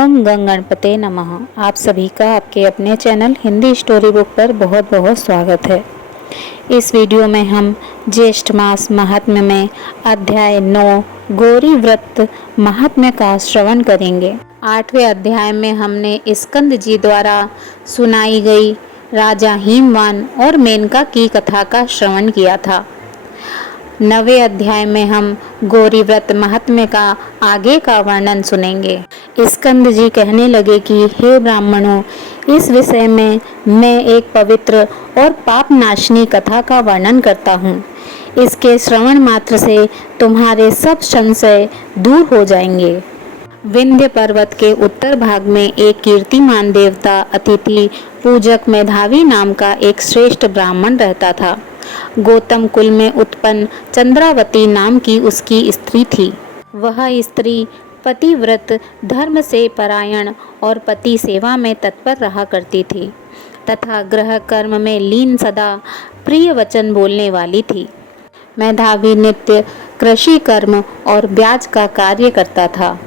ओम गंगणपते नमः। आप सभी का आपके अपने चैनल हिंदी स्टोरी बुक पर बहुत बहुत स्वागत है। इस वीडियो में हम ज्येष्ठ मास महात्म्य में अध्याय 9 गौरी व्रत महात्म्य का श्रवण करेंगे। 8वें अध्याय में हमने स्कंद जी द्वारा सुनाई गई राजा हिमवान और मेनका की कथा का श्रवण किया था। 9वें अध्याय में हम गौरी व्रत महात्म्य का आगे का वर्णन सुनेंगे। स्कंद जी कहने लगे कि हे ब्राह्मणों, इस विषय में मैं एक पवित्र और पाप नाशनी कथा का वर्णन करता हूँ। इसके श्रवण मात्र से तुम्हारे सब संशय दूर हो जाएंगे। विंध्य पर्वत के उत्तर भाग में एक कीर्तिमान देवता अतिथि पूजक मेधावी नाम का एक श्रेष्ठ ब्राह्मण रहता था। गौतम कुल में उत्पन्न चंद्रावती नाम की उसकी स्त्री थी। वह स्त्री पतिव्रत, धर्म से परायण और पति सेवा में तत्पर रहा करती थी तथा गृह कर्म में लीन, सदा प्रिय वचन बोलने वाली थी। मेधावी नित्य कृषि कर्म और ब्याज का कार्य करता था।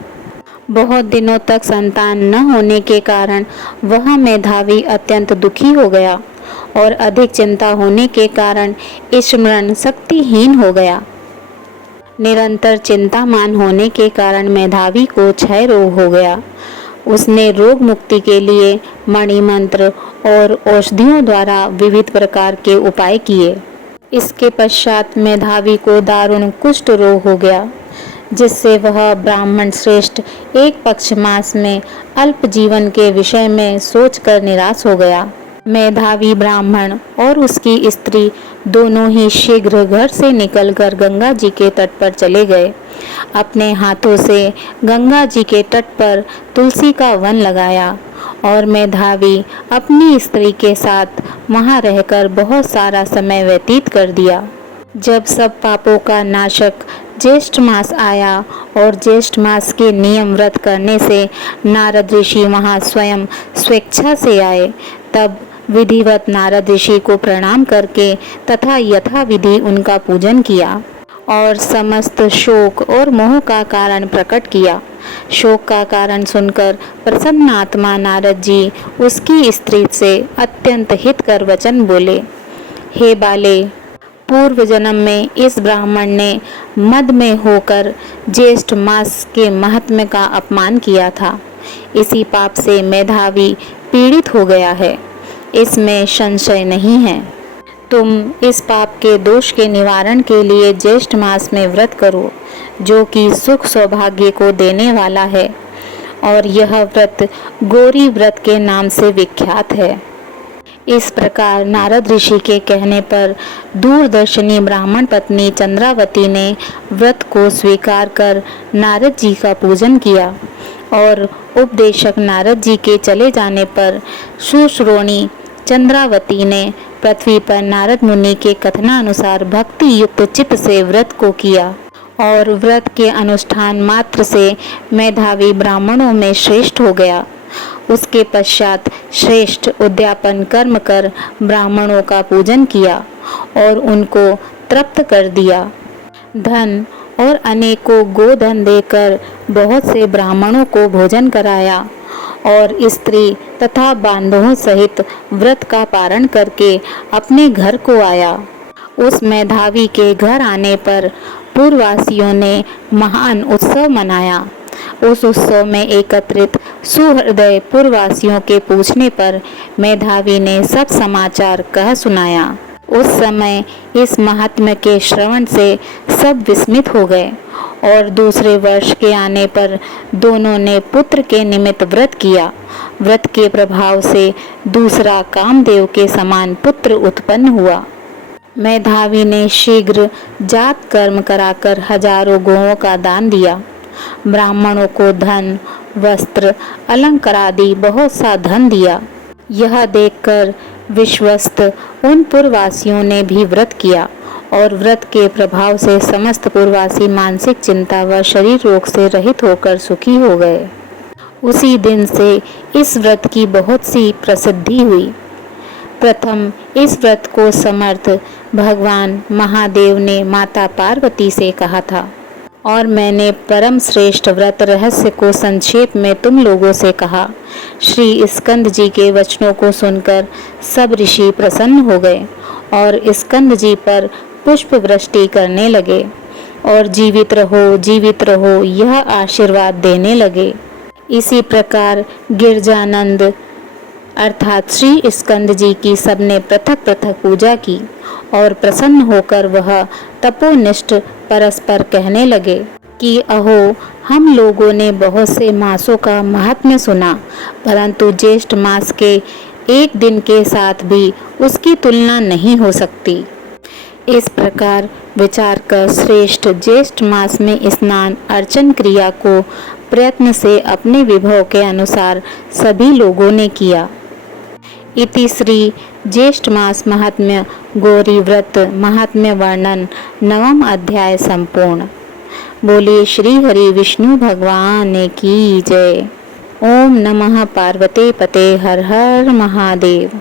बहुत दिनों तक संतान न होने के कारण वह मेधावी अत्यंत दुखी हो गया और अधिक चिंता होने के कारण स्मरण शक्तिहीन हो गया। निरंतर चिंतामान होने के कारण मेधावी को क्षय रोग हो गया। उसने रोग मुक्ति के लिए मणि मंत्र और औषधियों द्वारा विविध प्रकार के उपाय किए। इसके पश्चात मेधावी को दारुण कुष्ठ रोग हो गया, जिससे वह ब्राह्मण श्रेष्ठ एक पक्ष मास में अल्प जीवन के विषय में सोचकर निराश हो गया। मेधावी ब्राह्मण और उसकी स्त्री दोनों ही शीघ्र घर से निकलकर गंगा जी के तट पर चले गए। अपने हाथों से गंगा जी के तट पर तुलसी का वन लगाया और मेधावी अपनी स्त्री के साथ वहां रहकर बहुत सारा समय व्यतीत कर दिया। जब सब पापों का नाशक ज्येष्ठ मास आया और ज्येष्ठ मास के नियम व्रत करने से नारद ऋषि वहां स्वयं स्वेच्छा से आए, तब विधिवत नारद ऋषि को प्रणाम करके तथा यथा विधि उनका पूजन किया और समस्त शोक और मोह का कारण प्रकट किया। शोक का कारण सुनकर प्रसन्न आत्मा नारद जी उसकी स्त्री से अत्यंत हितकर वचन बोले। हे बाले, पूर्व जन्म में इस ब्राह्मण ने मद में होकर ज्येष्ठ मास के महात्म्य का अपमान किया था। इसी पाप से मेधावी पीड़ित हो गया है, इसमें संशय नहीं है। तुम इस पाप के दोष के निवारण के लिए ज्येष्ठ मास में व्रत करो, जो कि सुख सौभाग्य को देने वाला है, और यह व्रत गौरी व्रत के नाम से विख्यात है। इस प्रकार नारद ऋषि के कहने पर दूरदर्शिनी ब्राह्मण पत्नी चंद्रावती ने व्रत को स्वीकार कर नारद जी का पूजन किया और उपदेशक नारद जी के चले जाने पर सुश्रोणी चंद्रावती ने पृथ्वी पर नारद मुनि के कथनानुसार भक्ति युक्त चित्त से व्रत को किया और व्रत के अनुष्ठान मात्र से मेधावी ब्राह्मणों में श्रेष्ठ हो गया। उसके पश्चात श्रेष्ठ उद्यापन कर्म कर ब्राह्मणों का पूजन किया और उनको तृप्त कर दिया। धन और अनेकों गोधन देकर बहुत से ब्राह्मणों को भोजन कराया और स्त्री तथा बांधवों सहित व्रत का पारण करके अपने घर को आया। उस मेधावी के घर आने पर पूर्ववासियों ने महान उत्सव मनाया। उस उत्सव में एकत्रित सुहृदय पूर्ववासियों के पूछने पर मेधावी ने सब समाचार कह सुनाया। उस समय इस महात्म्य के श्रवण से सब विस्मित हो गए और दूसरे वर्ष के आने पर दोनों ने पुत्र के निमित्त व्रत किया। व्रत के प्रभाव से दूसरा कामदेव के समान पुत्र उत्पन्न हुआ। मेधावी ने शीघ्र जात कर्म कराकर हजारों गौओं का दान दिया। ब्राह्मणों को धन, वस्त्र, अलंकार आदि बहुत सा धन दिया। यह देखकर विश्वस्त उन पूर्ववासियों ने भी व्रत किया और व्रत के प्रभाव से समस्त पूर्ववासी मानसिक चिंता व शरीर रोग से रहित होकर सुखी हो गए। उसी दिन से इस व्रत की बहुत सी प्रसिद्धि हुई। प्रथम इस व्रत को समर्थ भगवान महादेव ने माता पार्वती से कहा था। और मैंने परम श्रेष्ठ व्रत रहस्य को संक्षेप में तुम लोगों से कहा। श्री स्कंद जी के वचनों को सुनकर सब ऋषि प्रसन्न हो गए और स्कंद जी पर पुष्प वृष्टि करने लगे और जीवित रहो यह आशीर्वाद देने लगे। इसी प्रकार गिरजानंद अर्थात श्री स्कंद जी की सबने पृथक पृथक पूजा की और प्रसन्न होकर वह तपोनिष्ठ परस्पर कहने लगे कि अहो, हम लोगों ने बहुत से मासों का महात्म्य सुना, परंतु ज्येष्ठ मास के एक दिन के साथ भी उसकी तुलना नहीं हो सकती। इस प्रकार विचार कर श्रेष्ठ ज्येष्ठ मास में स्नान अर्चन क्रिया को प्रयत्न से अपने विभव के अनुसार सभी लोगों ने किया। इति श्री ज्येष्ठ मास महात्म्य गौरी व्रत महात्म्य वर्णन 9वां अध्याय संपूर्ण। बोलिए श्री हरि विष्णु भगवान की जय। ओम नमः पार्वती पते हर हर महादेव।